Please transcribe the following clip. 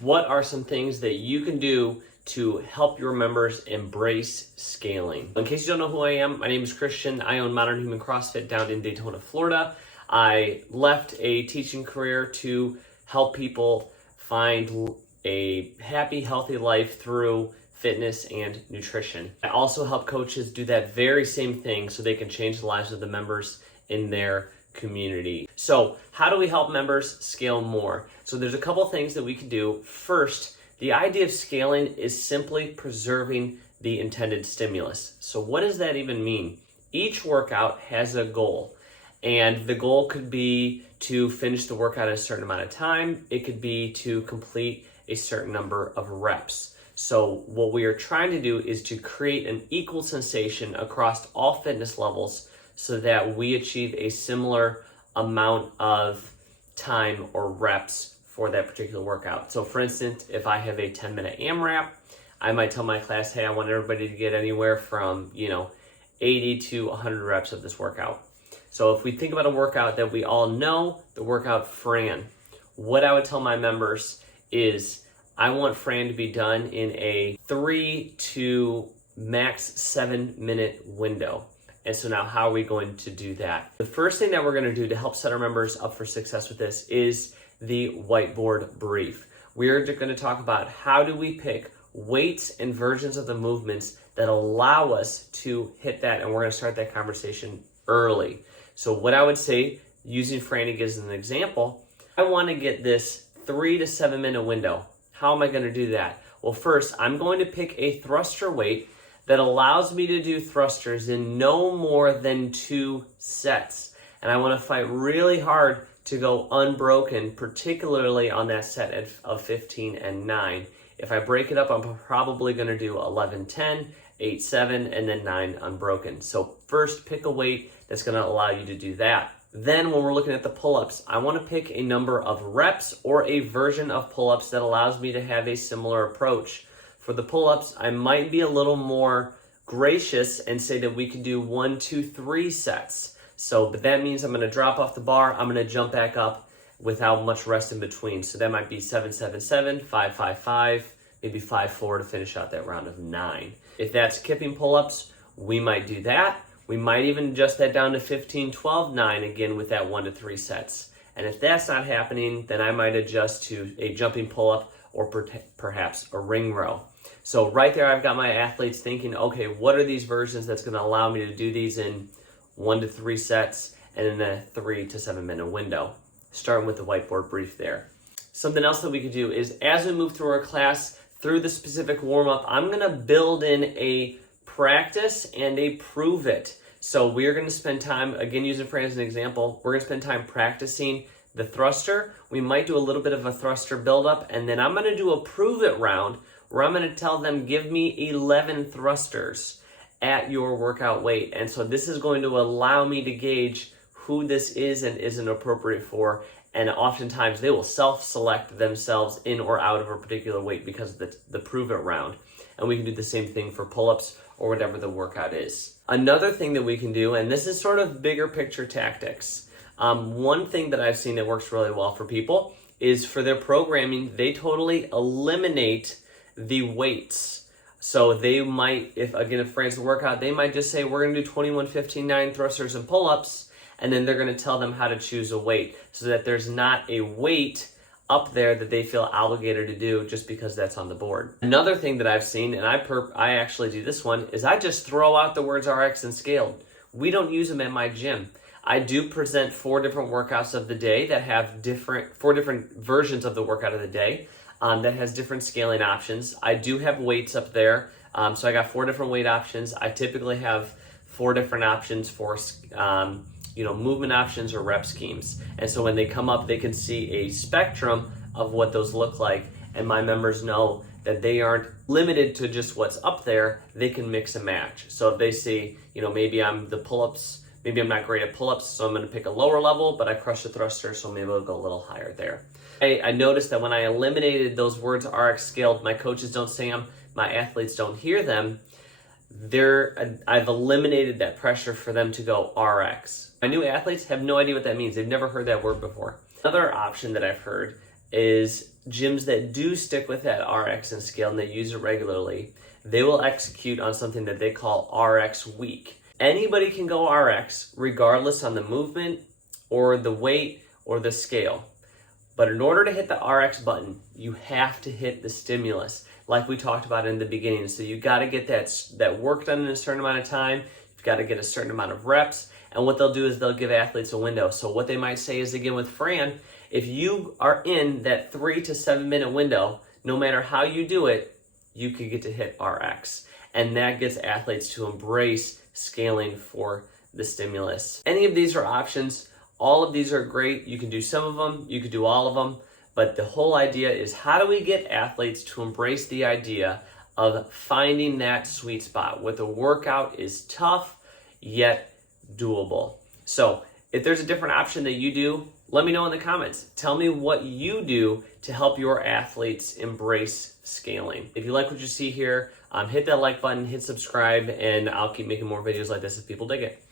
What are some things that you can do to help your members embrace scaling? In case you don't know who I am, my name is Christian. I own Modern Human CrossFit down in Daytona, Florida. I left a teaching career to help people find a happy, healthy life through fitness and nutrition. I also help coaches do that very same thing so they can change the lives of the members in their community. So how do we help members scale more? So there's a couple things that we can do. First, the idea of scaling is simply preserving the intended stimulus. So what does that even mean? Each workout has a goal, and the goal could be to finish the workout in a certain amount of time. It could be to complete a certain number of reps. So what we are trying to do is to create an equal sensation across all fitness levels so that we achieve a similar amount of time or reps for that particular workout. So for instance, if I have a 10-minute AMRAP, I might tell my class, hey, I want everybody to get anywhere from 80 to 100 reps of this workout. So if we think about a workout that we all know, the workout Fran, what I would tell my members is I want Fran to be done in a 3 to max 7-minute window. And so now how are we going to do that? The first thing that we're going to do to help set our members up for success with this is the whiteboard brief. We're going to talk about how do we pick weights and versions of the movements that allow us to hit that, and we're going to start that conversation early. So what I would say, using Franny as an example, I want to get this 3 to 7 minute window. How am I going to do that? Well, first, I'm going to pick a thruster weight that allows me to do thrusters in no more than 2 sets. And I want to fight really hard to go unbroken, particularly on that set of 15 and 9. If I break it up, I'm probably going to do 11, 10, 8, 7, and then 9 unbroken. So first, pick a weight that's going to allow you to do that. Then when we're looking at the pull-ups, I want to pick a number of reps or a version of pull-ups that allows me to have a similar approach. For the pull-ups, I might be a little more gracious and say that we can do 1, 2, 3 sets. But that means I'm going to drop off the bar, I'm going to jump back up without much rest in between. So that might be 7, 7, 7, 5, 5, 5, maybe 5, 4 to finish out that round of 9. If that's kipping pull-ups, we might do that. We might even adjust that down to 15, 12, 9 again with that 1 to 3 sets. And if that's not happening, then I might adjust to a jumping pull-up or perhaps a ring row. So right there, I've got my athletes thinking, okay, what are these versions that's going to allow me to do these in 1 to 3 sets and in a 3 to 7 minute window, starting with the whiteboard brief there. Something else that we could do is as we move through our class, through the specific warm-up, I'm going to build in a practice and a prove it. So we're going to spend time, again, using Fran as an example, we're going to spend time practicing the thruster. We might do a little bit of a thruster buildup, and then I'm going to do a prove it round where I'm going to tell them, give me 11 thrusters at your workout weight. And so this is going to allow me to gauge who this is and isn't appropriate for. And oftentimes they will self-select themselves in or out of a particular weight because of the prove it round. And we can do the same thing for pull-ups or whatever the workout is. Another thing that we can do, and this is sort of bigger picture tactics. One thing that I've seen that works really well for people is for their programming, they totally eliminate the weights. So they might, if Fran's workout, they might just say, we're going to do 21, 15, 9 thrusters and pull-ups, and then they're going to tell them how to choose a weight so that there's not a weight up there that they feel obligated to do just because that's on the board. Another thing that I've seen, and I actually do this one, is I just throw out the words RX and scaled. We don't use them at my gym. I do present 4 different workouts of the day that have 4 different versions of the workout of the day that has different scaling options. I do have weights up there. So I got 4 different weight options. I typically have 4 different options for movement options or rep schemes. And so when they come up, they can see a spectrum of what those look like. And my members know that they aren't limited to just what's up there. They can mix and match. So if they see, maybe I'm not great at pull-ups, so I'm going to pick a lower level, but I crush the thruster, so maybe I'll go a little higher there. I noticed that when I eliminated those words RX scaled, my coaches don't say them, my athletes don't hear them. I've eliminated that pressure for them to go RX. My new athletes have no idea what that means. They've never heard that word before. Another option that I've heard is gyms that do stick with that RX and scale and they use it regularly, they will execute on something that they call RX week. Anybody can go RX regardless on the movement or the weight or the scale. But in order to hit the RX button, you have to hit the stimulus like we talked about in the beginning. So you got to get that work done in a certain amount of time. You've got to get a certain amount of reps. And what they'll do is they'll give athletes a window. So what they might say is, again, with Fran, if you are in that 3 to 7 minute window, no matter how you do it, you could get to hit RX. And that gets athletes to embrace scaling for the stimulus. Any of these are options. All of these are great. You can do some of them, you could do all of them. But the whole idea is, how do we get athletes to embrace the idea of finding that sweet spot where the workout is tough yet doable? So if there's a different option that you do, let me know in the comments. Tell me what you do to help your athletes embrace scaling. If you like what you see here, hit that like button, hit subscribe, and I'll keep making more videos like this if people dig it.